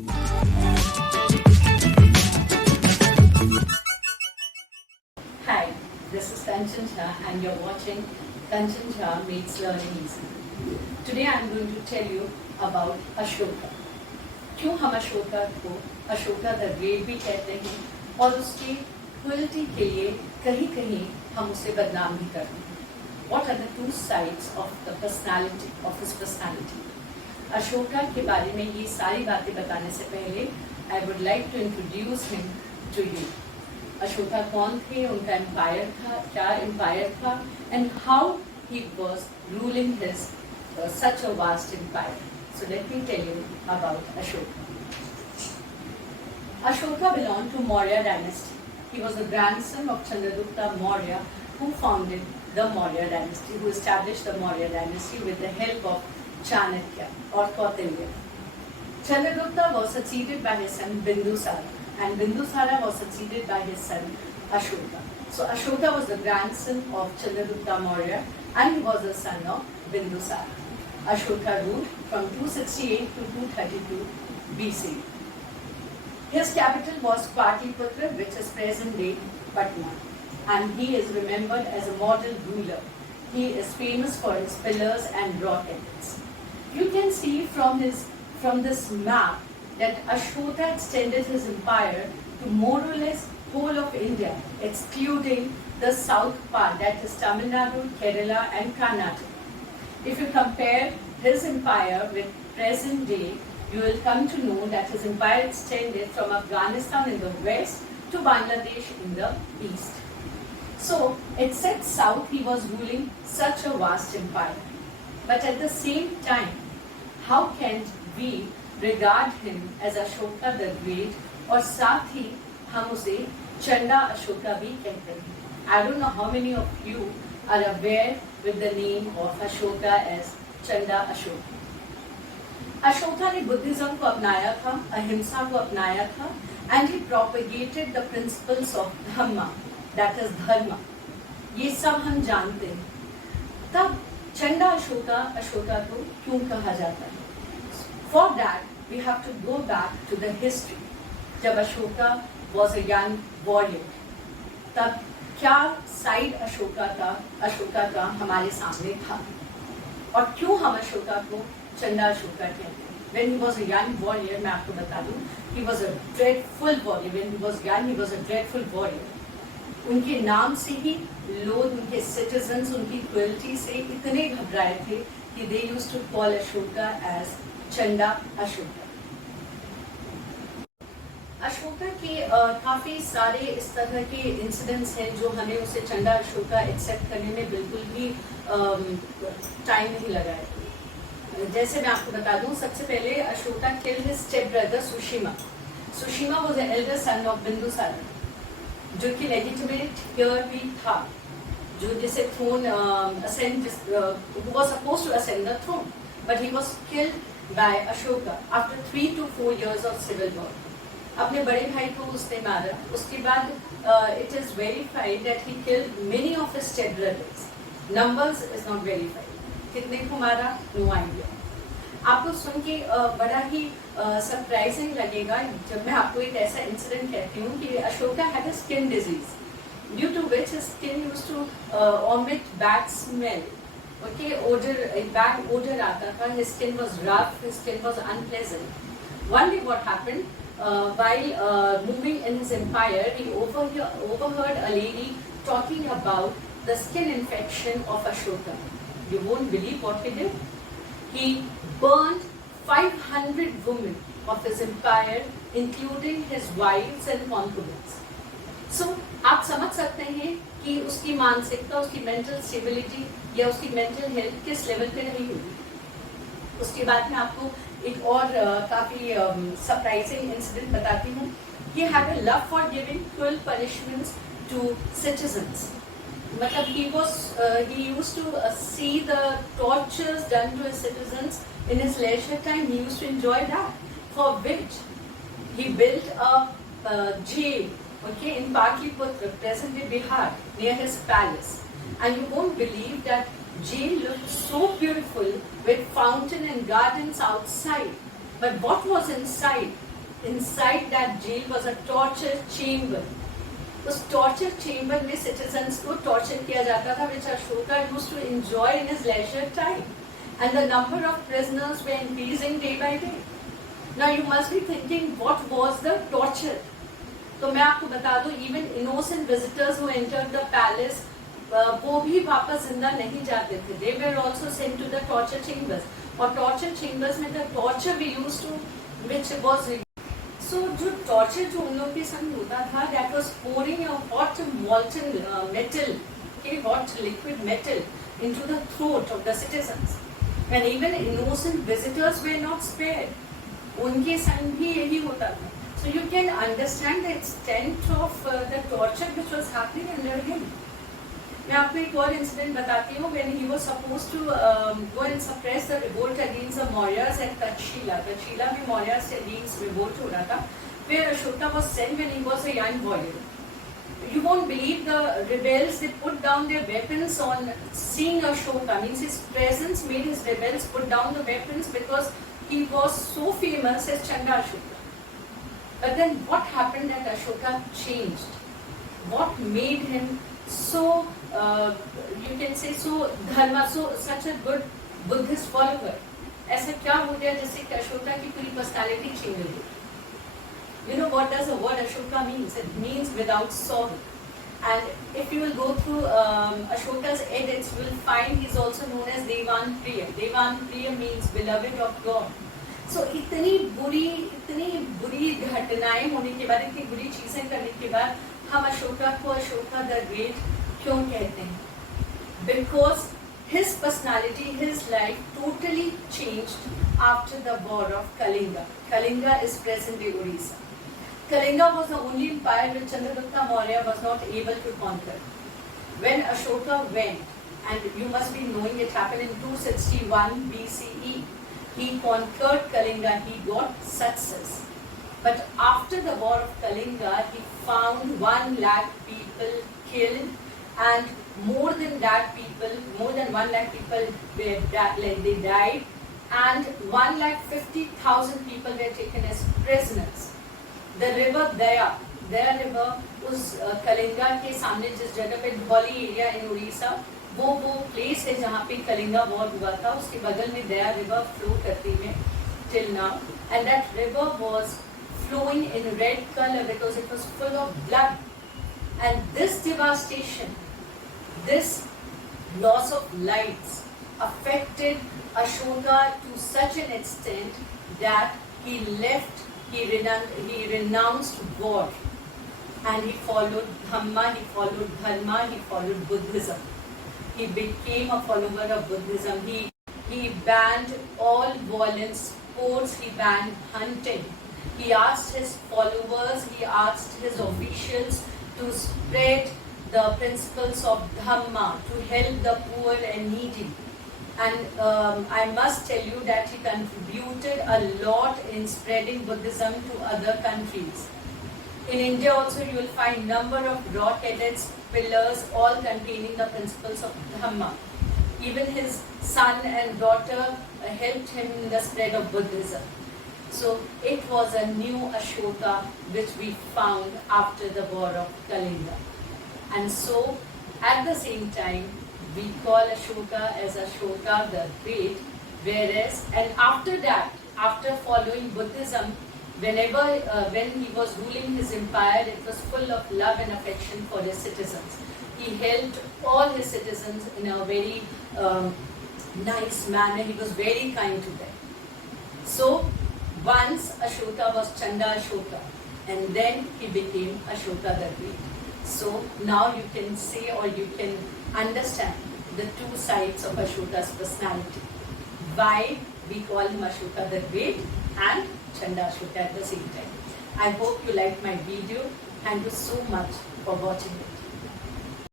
Hi, this is Kanchan Jha and you're watching Kanchan Jha Makes Learning Easy. Today I'm going to tell you about Ashoka. क्यों हम अशोका को Ashoka the great भी कहते हैं और उसकी क्रुएल्टी के लिए कहीं कहीं हम उसे बदनाम भी करते हैं. What are the two sides of the personality of his personality? Ashoka के बारे में ये सारी बातें बताने से पहले I would like to introduce him to you. Ashoka कौन थे, उनका एम्पायर था, क्या एम्पायर था, and how he was ruling his such a vast empire. So let me tell you about Ashoka. Ashoka belonged to Maurya dynasty. He was the grandson of Chandragupta Maurya, who founded the Maurya dynasty, who established the Maurya dynasty with the help of Chanakya or Kautilya. Chandragupta was succeeded by his son Bindusara, and Bindusara was succeeded by his son Ashoka. So Ashoka was the grandson of Chandragupta Maurya, and he was the son of Bindusara. Ashoka ruled from 268 to 232 BC. His capital was Patliputra, which is present-day Patna, and he is remembered as a model ruler. He is famous for his pillars and rock edicts. You can see from this map that Ashoka extended his empire to more or less whole of India, excluding the south part, that is Tamil Nadu, Kerala, and Karnataka. If you compare his empire with present day, you will come to know that his empire extended from Afghanistan in the west to Bangladesh in the east. So, except south, he was ruling such a vast empire. But at the same time, how can we regard him as Ashoka the Great, और साथ ही हम उसे चंदा अशोका भी कहते हैं. I don't know how many of you are aware with the name of Ashoka as Chanda Ashoka. Ashoka ने Buddhism को अपनाया था, अहिंसा को अपनाया था, and he propagated the principles of Dhamma, that is धर्म. ये सब हम जानते हैं. तब चंदा अशोका अशोका को क्यों कहा जाता है? For that we have to go back to the history. जब Ashoka was a young warrior, तब क्या साइड अशोका का हमारे सामने था, और क्यों हम अशोका को चंदा अशोका कहते हैं? When he was a young warrior, मैं आपको बता दूं, he was a dreadful warrior. When he was young, he was a dreadful warrior. उनके नाम से ही लोग, उनके citizens, उनकी क्रुएल्टी से इतने घबराए थे कि they used to call Ashoka as चंदा अशोका. अशोका के काफ़ी सारे इस तरह के इंसिडेंट्स हैं जो हमें उसे चंदा अशोका एक्सेप्ट करने में बिल्कुल भी टाइम नहीं लगा है. जैसे मैं आपको बता दूं, सबसे पहले Ashoka killed his step brother Sushima. Sushima was the elder son of Bindusara, जो कि लेजिटिमेट हियर भी था, जो जिसे throne ascend who was supposed to ascend the throne, but he was killed by Ashoka after 3 to 4 years of civil war. अपने बड़े भाई को उसने मारा. उसके बाद it is verified that he killed many of his step brothers. Numbers is not verified. कितने को मारा? No idea. आपको सुन के बड़ा ही सरप्राइजिंग लगेगा जब मैं आपको एक ऐसा इंसिडेंट कहती हूँ कि Ashoka had a skin disease, due to which his skin used to omit bad smell. Okay, odor, bad odor आता था. His skin was rough. His skin was unpleasant. One day, what happened? While moving in his empire, he overheard a lady talking about the skin infection of Ashoka. You won't believe what he did. He burned 500 women of his empire, including his wives and concubines. So, आप समझ सकते हैं कि उसकी मानसिकता, उसकी mental stability या उसकी मेंटल हेल्थ किस लेवल पे रही होगी. उसके बाद में आपको एक और काफ़ी सरप्राइजिंग इंसिडेंट बताती हूँ. He had a love for giving cruel punishments to citizens. मतलब he used to see the tortures done to his citizens in his leisure time. He used to enjoy that, for which he built a jail, okay, in Patliputra, present-day Bihar, near his palace. And you won't believe that jail looked so beautiful with fountain and gardens outside. But what was inside inside that jail was a torture chamber. उस torture chamber में citizens को torture किया जाता था, which Ashoka used to enjoy in his leisure time, and the number of prisoners were increasing day by day. Now you must be thinking, what was the torture? तो मैं आपको बता दूं, even innocent visitors who entered the palace, वो भी वापस जिंदा नहीं जाते थे. They were also sent to the torture chambers. और torture chambers में the torture we used to, which was so जो torture जो उन लोगों के संग होता था, that was pouring a hot molten metal, okay, hot liquid metal into the throat of the citizens, and even innocent visitors were not spared. उनके संग भी यही होता था. So you can understand the extent of the torture which was happening under him. मैं आपको एक और इंसिडेंट बताती हूँ. When he was supposed to go and suppress the revolt against the Mauryas at Tachila. Tachila में Mauryas against revolt हो रहा था, where Ashoka was sent when he was a young boy. You won't believe the rebels, they put down their weapons on seeing Ashoka. Means his presence made his rebels put down the weapons because he was so famous as Chanda Ashoka. But then what happened that Ashoka changed? What made him so, you can say so dharma, so such a good Buddhist follower? ऐसा क्या हो गया जिससे कि अशोका की पूरी personality change हो गई? You know what does the word Ashoka means? It means without sorrow. And if you will go through Ashoka's edits, you will find he is also known as Devan Priya. Devan Priya means beloved of God. So इतनी बुरी घटनाएं होने के बाद, इतनी बुरी चीजें करने के बाद, हम अशोका को अशोका द ग्रेट क्यों कहते हैं? Because his personality, his life totally changed after the war of Kalinga. Kalinga is present-day Orissa. Kalinga was the only empire which Chandragupta Maurya was not able to conquer. When Ashoka went, and you must be knowing it happened in 261 BCE, he conquered Kalinga, he got success. But after the war of Kalinga, he found 1 lakh people killed, and more than 1 lakh people they died, and 1,50,000 people were taken as prisoners. The river Daya river उस कलिंगा के सामने जिस जगह पे Dhauli area in Orissa, वो place है जहाँ पे कलिंगा वॉर हुआ था, उसके बगल में दया रिवर फ्लो करती है till now, and that river was flowing in red color because it was full of blood. And this devastation, this loss of lives affected Ashoka to such an extent that he renounced war, and he followed Dhamma, he followed Dharma, he followed Buddhism. He became a follower of Buddhism. He banned all violent sports, he banned hunting. He asked his followers, he asked his officials to spread the principles of Dhamma, to help the poor and needy. And I must tell you that he contributed a lot in spreading Buddhism to other countries. In India also you will find number of rock edicts, pillars, all containing the principles of Dhamma. Even his son and daughter helped him in the spread of Buddhism. So it was a new Ashoka which we found after the war of Kalinga. And so at the same time we call Ashoka as Ashoka the Great, whereas, and after that, after following Buddhism, when he was ruling his empire, it was full of love and affection for his citizens. He helped all his citizens in a very nice manner. He was very kind to them. So once Ashoka was Chanda Ashoka, and then he became Ashoka the Great. So now you can say, or you can understand the two sides of Ashoka's personality. Why we call him Ashoka the Great and Chanda Ashoka at the same time. I hope you liked my video. Thank you so much for watching it.